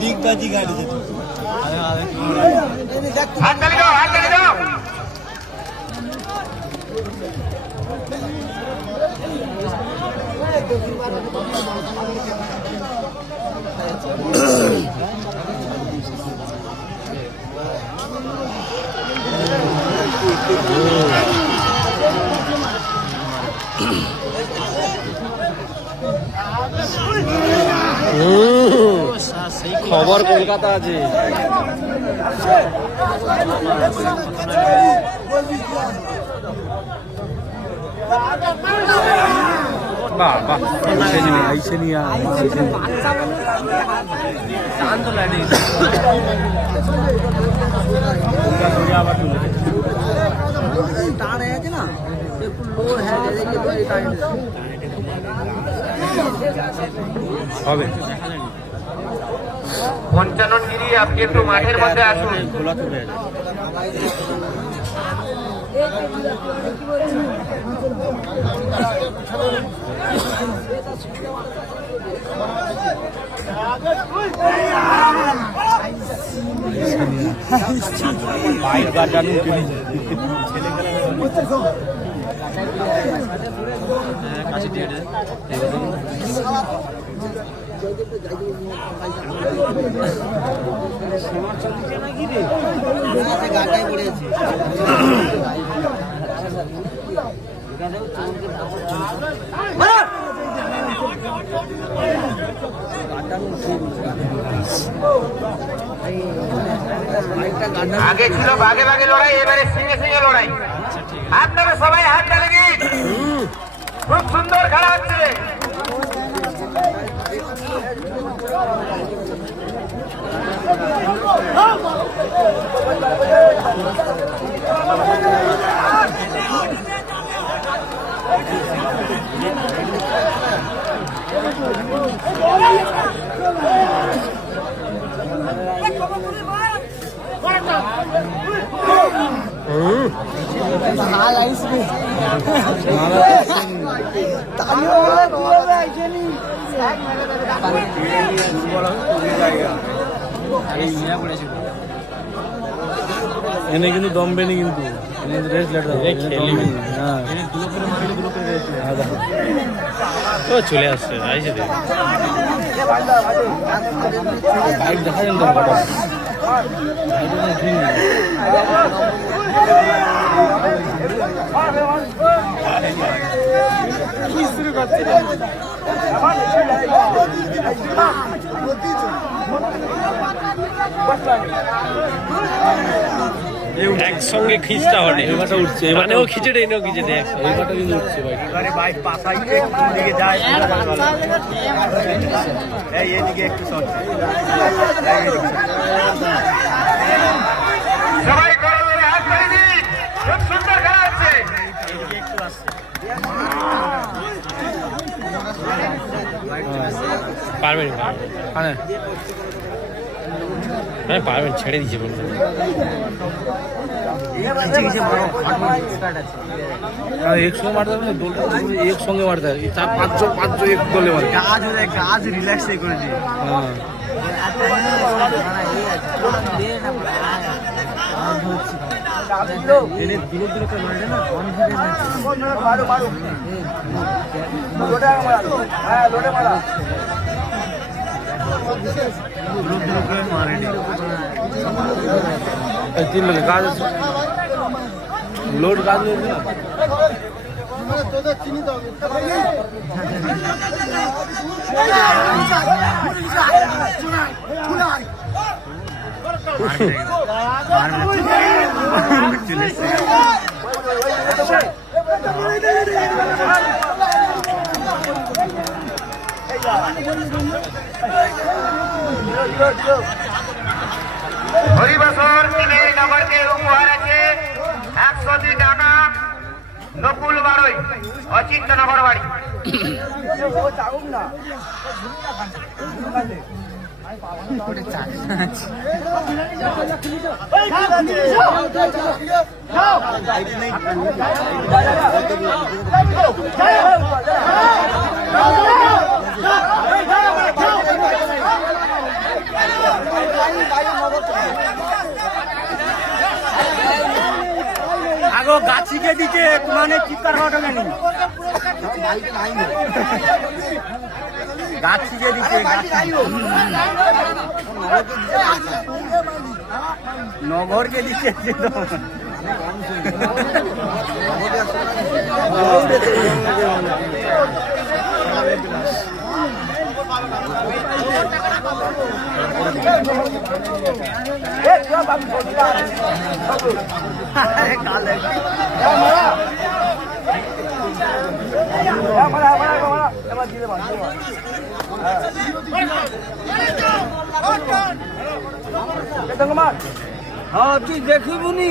দিগবাজি গাড়ি খবর কলকাতা আছে। বাহ বাহ আইসে নিয়ে আবার টানে আছে না একটু লোড হবে। পঞ্চাননগিরি আপনি একটু মাঠের মধ্যে আসুন। খোলা চলে কাছে দিয়ে গাটাই পড়েছে আগে ছিল ভাগে ভাগে লড়াই, এবারে সিঙ্গে সিঙ্গে লড়াই। আপনারা সবাই হাত তালি। খুব সুন্দর খেলা হচ্ছে। এনে কিন্তু দমবেনি, কিন্তু রেস্ট চলে আসছে আইসে বাইক দেখা যান তো শুরু করছে একসঙ্গে খিচটা হটে এবারটা উঠছে, এবারেও খিচেটে এনেও খিচেটে এইবারটা কিন্তু উঠছে এবারে বাইক পাশাই দিকে যায় এই এদিকে একটু শর্ট সবাই করে হাত তালি দিন। খুব সুন্দর খেলা হচ্ছে। এদিকে একটু আসছে পারবেন হ্যাঁ পারবেন, ছেড়ে দিচ্ছে বলতে একসঙ্গে মারতে হবে না, দোলটা একসঙ্গে মারতে হবে, চার পাঁচজন এক দলে মারে কাজ রিল্যাক্স করে দিয়ে তিন লোক কাজ আছে, লোড কাজ না হরিবাসর 3 নম্বরকে উপহার আছে 102 টাকা। নকুল বাড়ই, অচিন্ত নগর বাড়ি। আগো গাছিকে দিতে মানে চিৎকার হওয়াটা কেন গাছিকে দিতে নগরকে দিচ্ছে হ্যাঁ তুই দেখিবুনি